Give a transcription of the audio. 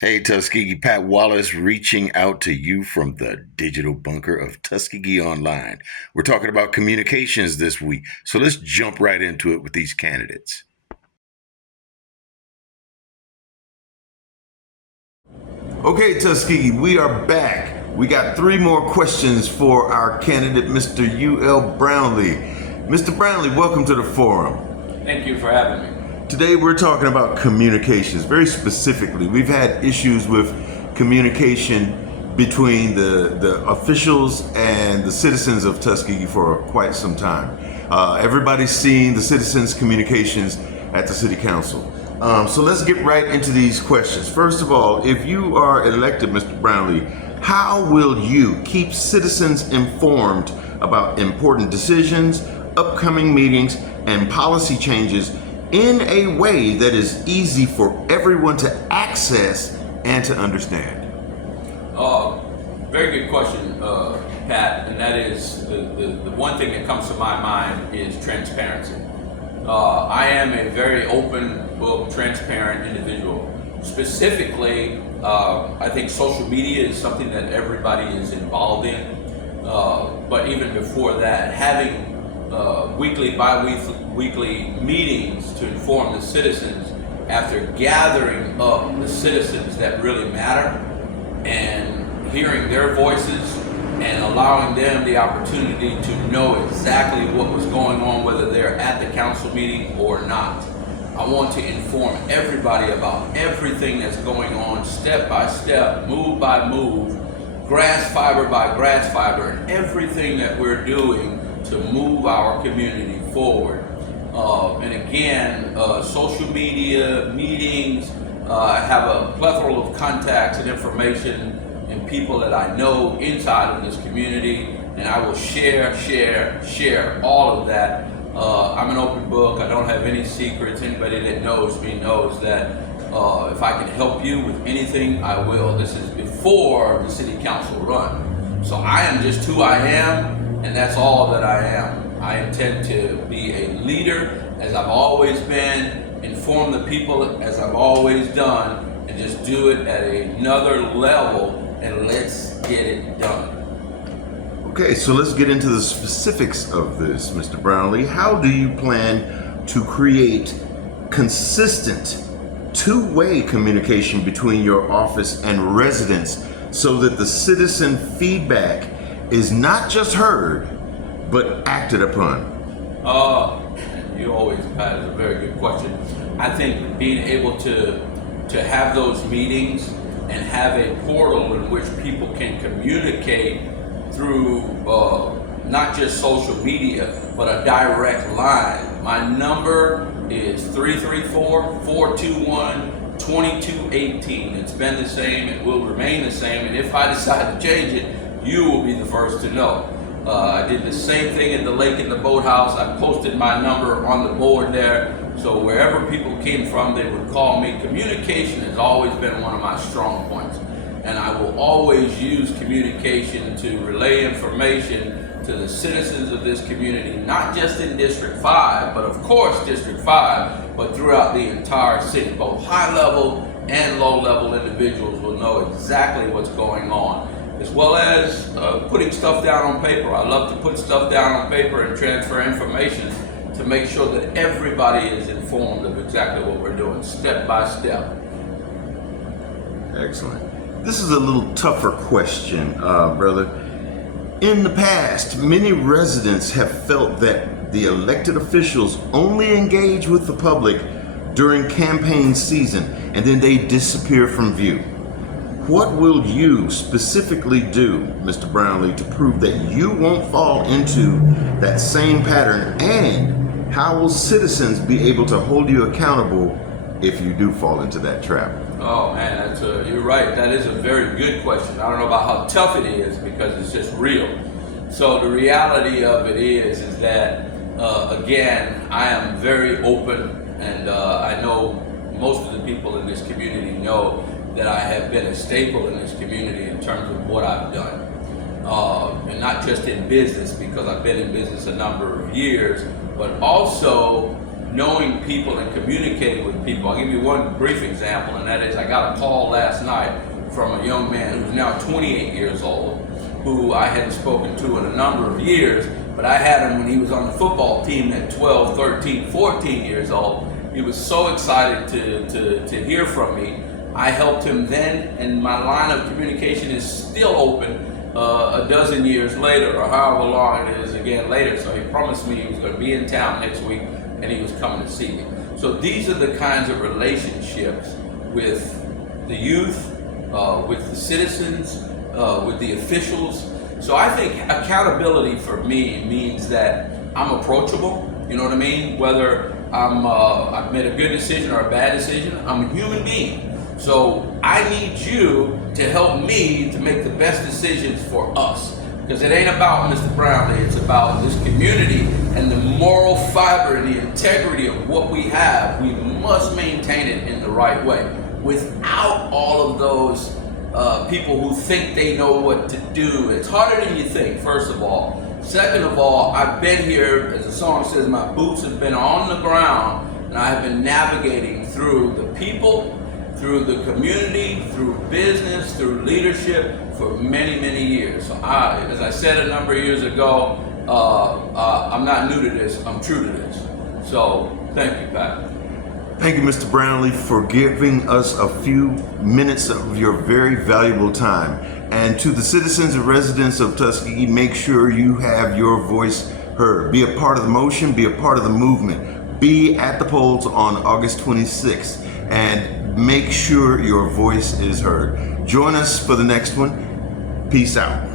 Hey, Tuskegee, Pat Wallace reaching out to you from the digital bunker of Tuskegee Online. We're talking about communications this week, so let's jump right into it with these candidates. Okay, Tuskegee, we are back. We got three more questions for our candidate, Mr. U.L. Brownlee. Mr. Brownlee, welcome to the forum. Thank you for having me. Today we're talking about communications. Very specifically, we've had issues with communication between the officials and the citizens of Tuskegee for quite some time. Everybody's seen the citizens' communications at the city council. So let's get right into these questions. First of all, if you are elected, Mr. Brownlee, how will you keep citizens informed about important decisions, upcoming meetings, and policy changes in a way that is easy for everyone to access and to understand? Very good question, Pat, and that is the one thing that comes to my mind is transparency. I am a very open book, transparent individual. Specifically, I think social media is something that everybody is involved in, but even before that, having weekly, bi-weekly meetings to inform the citizens after gathering up the citizens that really matter and hearing their voices and allowing them the opportunity to know exactly what was going on, whether they're at the council meeting or not. I want to inform everybody about everything that's going on, step by step, move by move, grass fiber by grass fiber, and everything that we're doing to move our community forward. And again, social media, meetings, I have a plethora of contacts and information and people that I know inside of this community, and I will share all of that. I'm an open book. I don't have any secrets. Anybody that knows me knows that if I can help you with anything, I will. This is before the city council run. So I am just who I am, and that's all that I am. I intend to be a leader, as I've always been, inform the people as I've always done, and just do it at another level, and let's get it done. Okay, so let's get into the specifics of this, Mr. Brownlee. How do you plan to create consistent two-way communication between your office and residents so that the citizen feedback is not just heard, but acted upon? You always, Pat, is a very good question. I think being able to have those meetings and have a portal in which people can communicate through not just social media, but a direct line. My number is 334-421-2218. It's been the same, it will remain the same, and if I decide to change it, you will be the first to know. I did the same thing at the lake in the boathouse. I posted my number on the board there, so wherever people came from, they would call me. Communication has always been one of my strong points, and I will always use communication to relay information to the citizens of this community, not just in District 5, but of course District 5, but throughout the entire city. Both high-level and low-level individuals will know exactly what's going on, as well as putting stuff down on paper. I love to put stuff down on paper and transfer information to make sure that everybody is informed of exactly what we're doing, step by step. Excellent. This is a little tougher question, brother. In the past, many residents have felt that the elected officials only engage with the public during campaign season and then they disappear from view. What will you specifically do, Mr. Brownlee, to prove that you won't fall into that same pattern? And how will citizens be able to hold you accountable if you do fall into that trap? Oh man, you're right. That is a very good question. I don't know about how tough it is because it's just real. So the reality of it is that again, I am very open, and I know most of the people in this community know that I have been a staple in this community in terms of what I've done. And not just in business, because I've been in business a number of years, but also knowing people and communicating with people. I'll give you one brief example, and that is I got a call last night from a young man who's now 28 years old, who I hadn't spoken to in a number of years, but I had him when he was on the football team at 12, 13, 14 years old. He was so excited to hear from me. I helped him then, and my line of communication is still open a dozen years later, or however long it is again later. So he promised me he was going to be in town next week, and he was coming to see me. So these are the kinds of relationships with the youth, with the citizens, with the officials. So I think accountability for me means that I'm approachable. You know what I mean? Whether I've made a good decision or a bad decision, I'm a human being. So I need you to help me to make the best decisions for us. Because it ain't about Mr. Brownlee, it's about this community and the moral fiber and the integrity of what we have. We must maintain it in the right way without all of those people who think they know what to do. It's harder than you think, first of all. Second of all, I've been here, as the song says, my boots have been on the ground, and I have been navigating through the people, through the community, through business, through leadership for many, many years. So as I said a number of years ago, I'm not new to this, I'm true to this. So thank you, Pat. Thank you, Mr. Brownlee, for giving us a few minutes of your very valuable time. And to the citizens and residents of Tuskegee, make sure you have your voice heard. Be a part of the motion, be a part of the movement. Be at the polls on August 26th and make sure your voice is heard. Join us for the next one. Peace out.